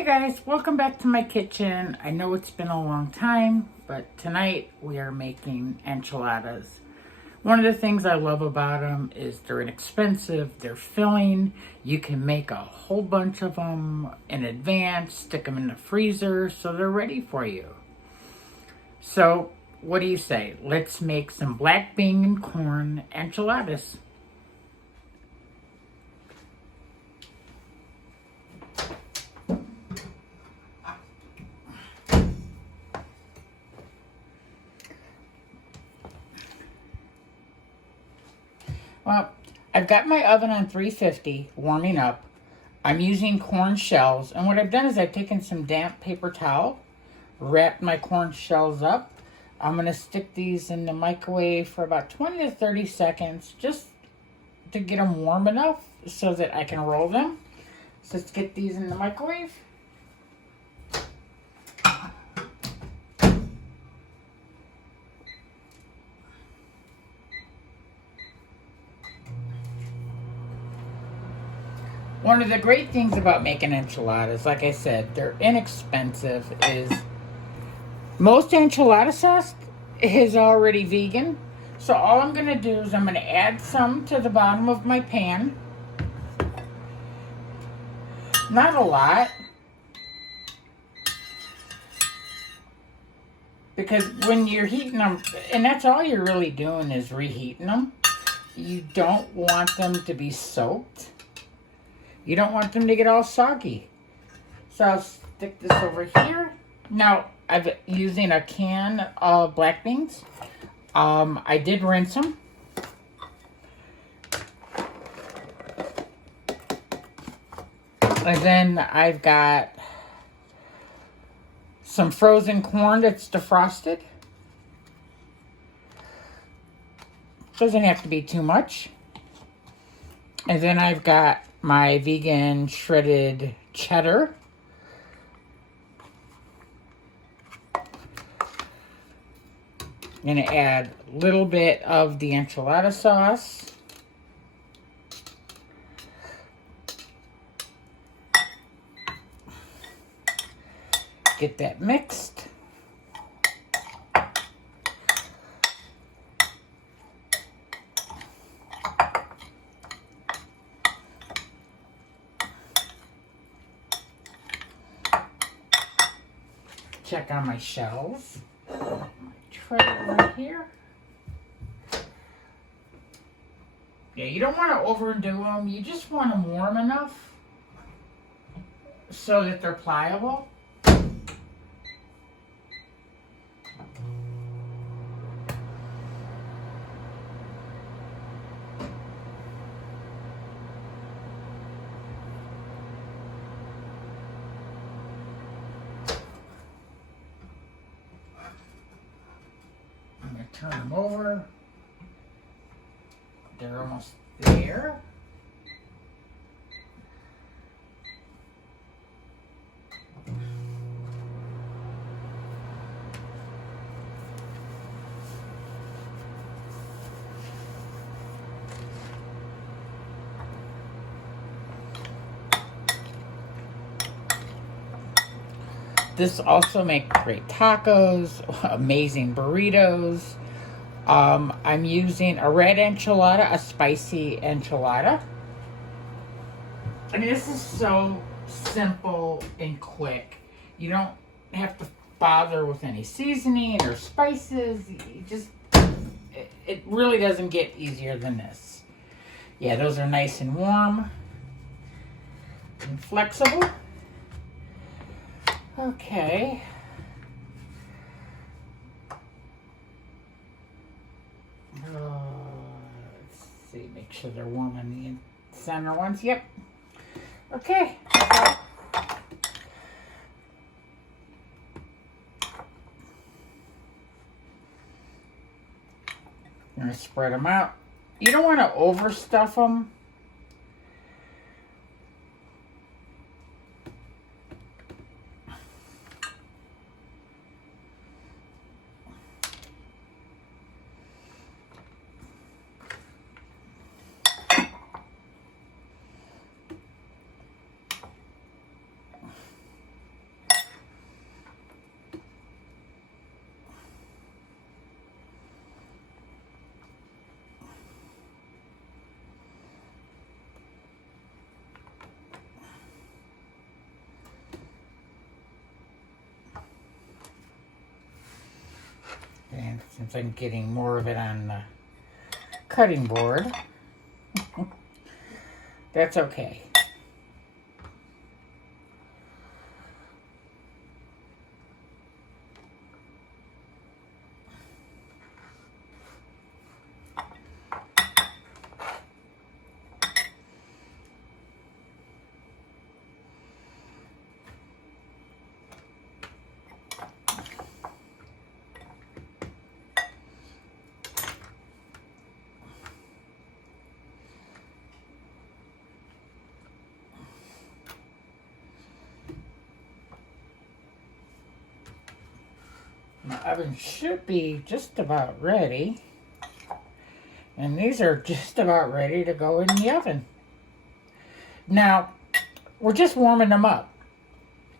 Hey guys, welcome back to my kitchen. I know it's been a long time, but tonight we are making enchiladas. One of the things I love about them is they're inexpensive, they're filling. You can make a whole bunch of them in advance, stick them in the freezer so they're ready for you. So, what do you say? Let's make some black bean and corn enchiladas. Well, I've got my oven on 350 warming up. I'm using corn shells, and what I've done is I've taken some damp paper towel, wrapped my corn shells up. I'm going to stick these in the microwave for about 20 to 30 seconds just to get them warm enough so that I can roll them. So let's get these in the microwave. One of the great things about making enchiladas, like I said, they're inexpensive, is most enchilada sauce is already vegan. So all I'm going to do is I'm going to add some to the bottom of my pan. Not a lot. Because when you're heating them, and that's all you're really doing is reheating them, you don't want them to be soaked. You don't want them to get all soggy. So I'll stick this over here. Now, I'm using a can of black beans. I did rinse them. And then I've got some frozen corn that's defrosted. Doesn't have to be too much. And then I've got my vegan shredded cheddar. I'm going to add a little bit of the enchilada sauce. Get that mixed. Check on my shells. My tray right here. Yeah, you don't want to overdo them. You just want them warm enough so that they're pliable. I'm going to turn them over. They're almost there. This also makes great tacos, amazing burritos. I'm using a red enchilada, a spicy enchilada. I mean, this is so simple and quick. You don't have to bother with any seasoning or spices. You just, it really doesn't get easier than this. Yeah, those are nice and warm and flexible. Okay. Let's see, make sure they're warm on the center ones. Yep. Okay. So I'm going to spread them out. You don't want to overstuff them. And since I'm getting more of it on the cutting board, that's okay. My oven should be just about ready. And these are just about ready to go in the oven. Now, we're just warming them up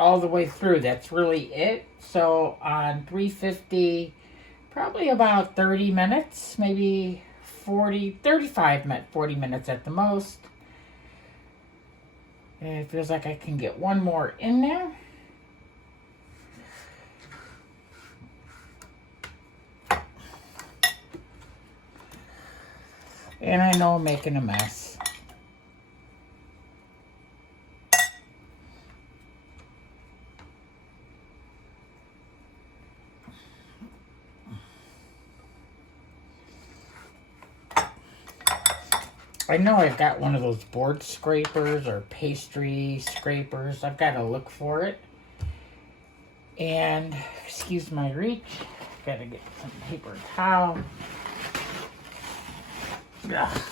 all the way through. That's really it. So on 350, probably about 30 minutes, maybe 40 minutes at the most. And it feels like I can get one more in there. And I know I'm making a mess. I know I've got one of those board scrapers or pastry scrapers. I've got to look for it. And, excuse my reach, got to get some paper towel. Ugh.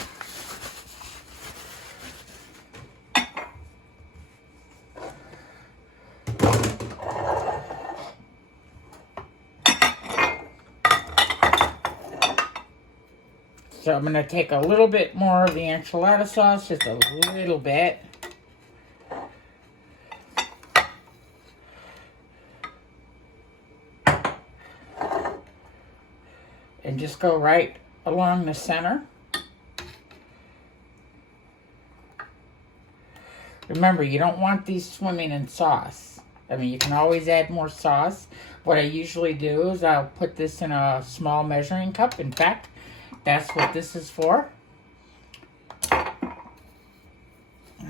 So I'm going to take a little bit more of the enchilada sauce, just a little bit. And just go right along the center. Remember, you don't want these swimming in sauce. I mean, you can always add more sauce. What I usually do is I'll put this in a small measuring cup. In fact, that's what this is for. And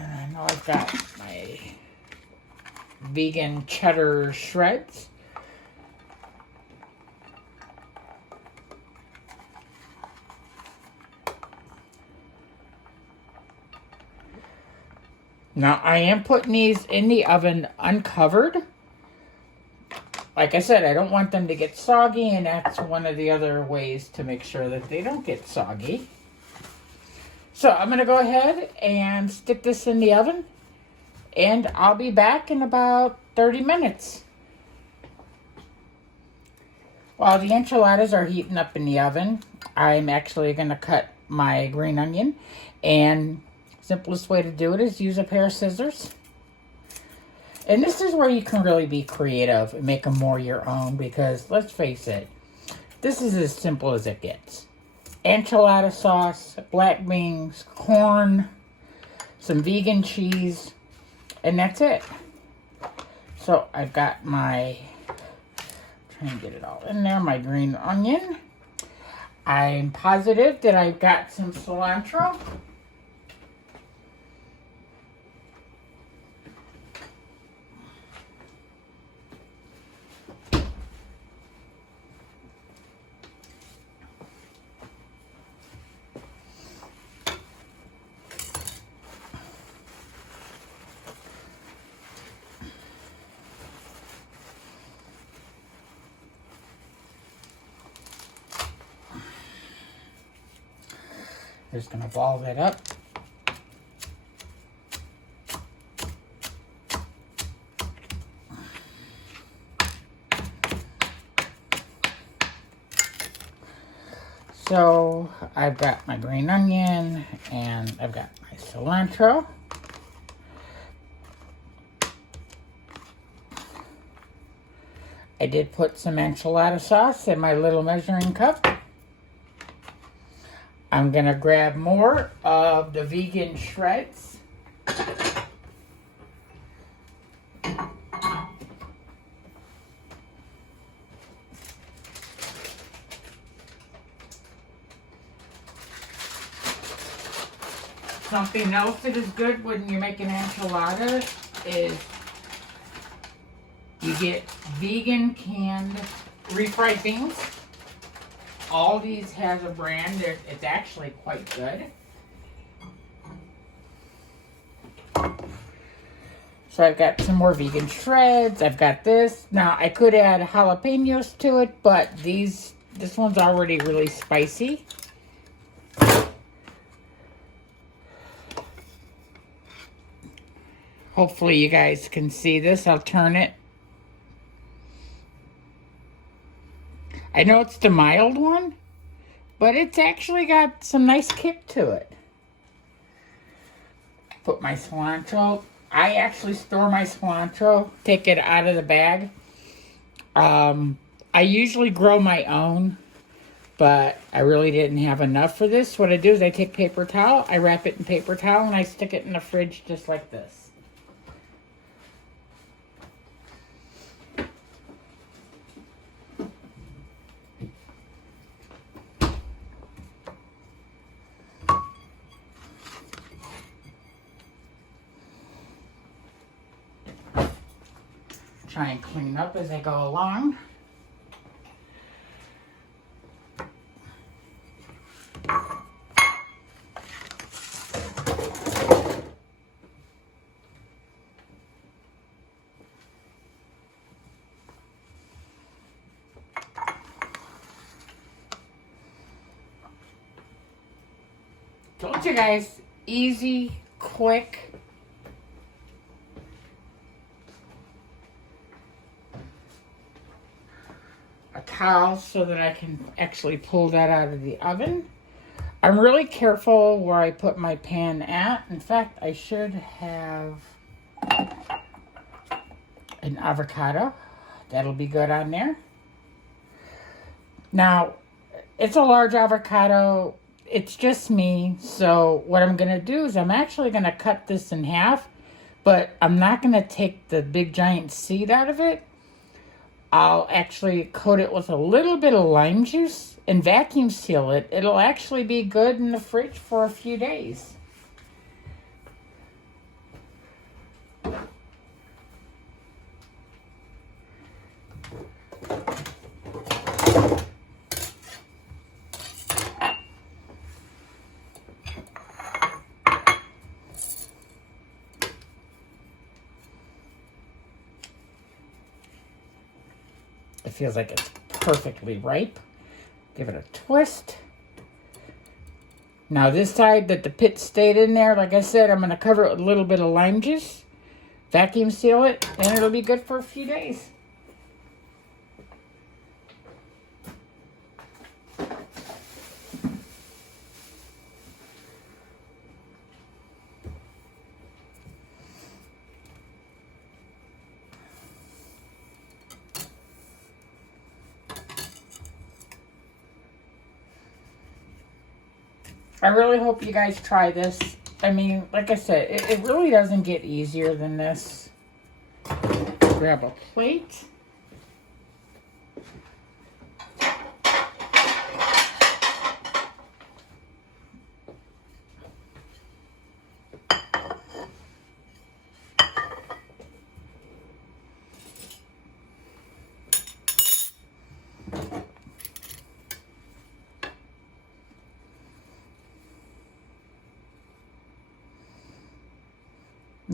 I know I've got my vegan cheddar shreds. Now, I am putting these in the oven uncovered. Like I said, I don't want them to get soggy, and that's one of the other ways to make sure that they don't get soggy. So I'm going to go ahead and stick this in the oven, and I'll be back in about 30 minutes. While the enchiladas are heating up in the oven, I'm actually going to cut my green onion, and simplest way to do it is use a pair of scissors. And this is where you can really be creative and make them more your own, because let's face it, this is as simple as it gets. Enchilada sauce, black beans, corn, some vegan cheese, and that's it. So I've got my, trying to get it all in there, my green onion. I'm positive that I've got some cilantro. Just gonna ball that up. So I've got my green onion and I've got my cilantro. I did put some enchilada sauce in my little measuring cup. I'm going to grab more of the vegan shreds. Something else that is good when you make an enchilada is you get vegan canned refried beans. Aldi's has a brand. It's actually quite good. So I've got some more vegan shreds. I've got this. Now I could add jalapenos to it, but this one's already really spicy. Hopefully you guys can see this. I'll turn it. I know it's the mild one, but it's actually got some nice kick to it. Put my cilantro. I actually store my cilantro, take it out of the bag. I usually grow my own, but I really didn't have enough for this. What I do is I take paper towel, I wrap it in paper towel, and I stick it in the fridge just like this. Try and clean up as I go along. Told you guys, easy, quick. A towel so that I can actually pull that out of the oven. I'm really careful where I put my pan at. In fact, I should have an avocado. That'll be good on there. Now, it's a large avocado. It's just me. So what I'm going to do is I'm actually going to cut this in half, but I'm not going to take the big giant seed out of it. I'll actually coat it with a little bit of lime juice and vacuum seal it. It'll actually be good in the fridge for a few days. It feels like it's perfectly ripe. Give it a twist. Now this side that the pit stayed in there, like I said, I'm going to cover it with a little bit of lime juice. Vacuum seal it, and it'll be good for a few days. I really hope you guys try this. I mean, like I said, it really doesn't get easier than this. Grab a plate.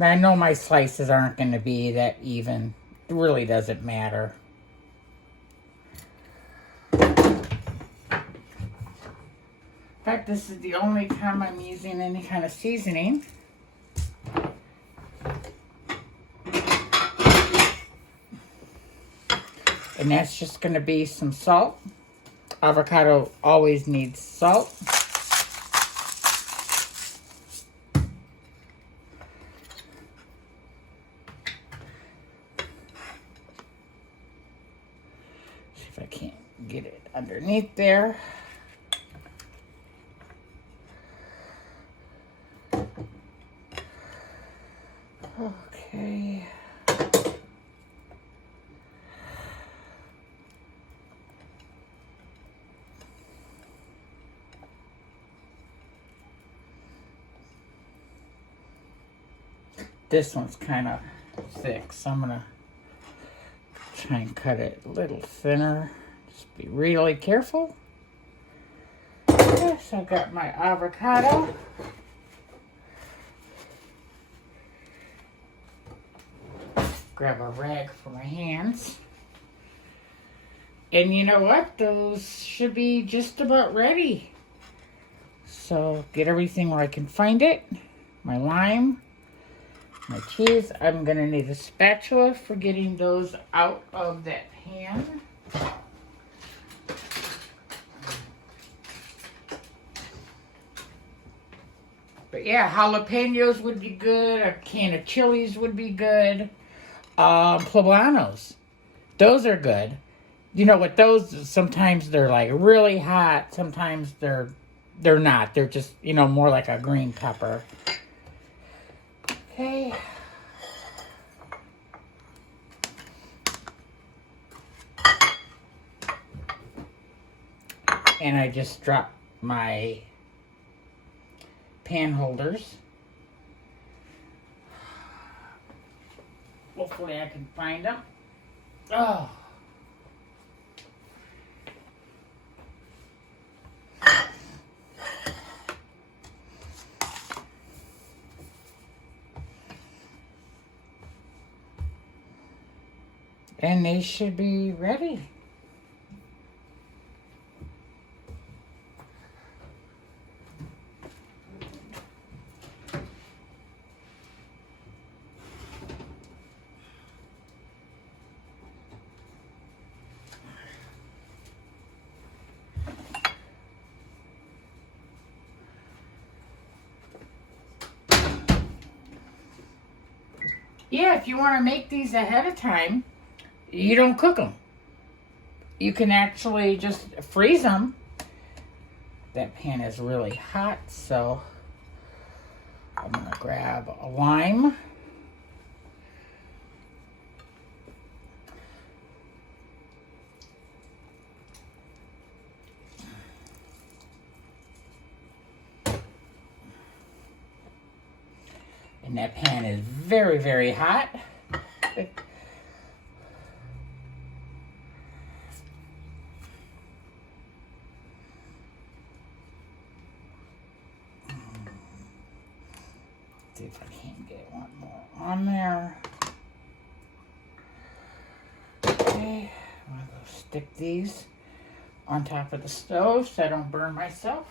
I know my slices aren't going to be that even. It really doesn't matter. In fact, this is the only time I'm using any kind of seasoning. And that's just going to be some salt. Avocado always needs salt. If I can't get it underneath there. Okay. this one's kind of thick, so I'm going to try and cut it a little thinner. Just be really careful. Okay, so I've got my avocado. Grab a rag for my hands. And you know what? Those should be just about ready. So get everything where I can find it. My lime, my cheese. I'm going to need a spatula for getting those out of that pan. But yeah, jalapenos would be good. A can of chilies would be good. Poblanos. Those are good. You know what, those, sometimes they're like really hot. Sometimes they're not. They're just, you know, more like a green pepper. Okay. And I just dropped my pan holders. Hopefully I can find them. Oh. And they should be ready. Yeah, if you want to make these ahead of time, you don't cook them. You can actually just freeze them. That pan is really hot, so I'm going to grab a lime. And that pan is very, very hot. See if I can get one more on there. Okay, I'm gonna go stick these on top of the stove so I don't burn myself.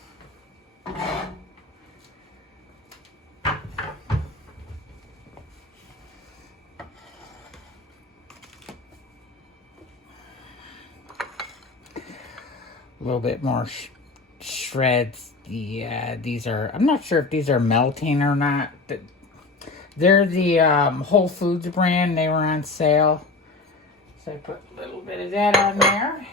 A little bit more shreds. Yeah, these are, I'm not sure if these are melting or not. They're the Whole Foods brand. They were on sale. So I put a little bit of that on there.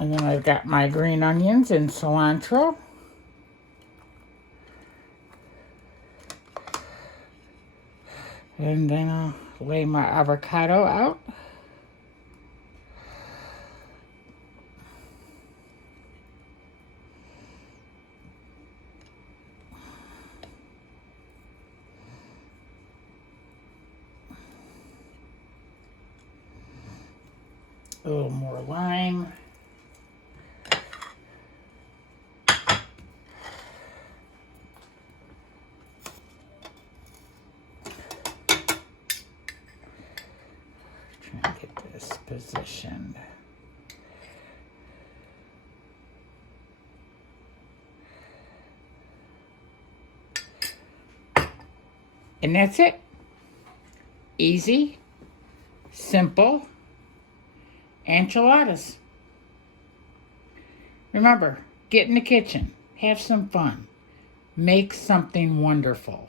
And then I've got my green onions and cilantro. And then I'll lay my avocado out. A little more lime. Trying to get this positioned. And that's it. Easy, simple enchiladas. Remember, get in the kitchen, have some fun, make something wonderful.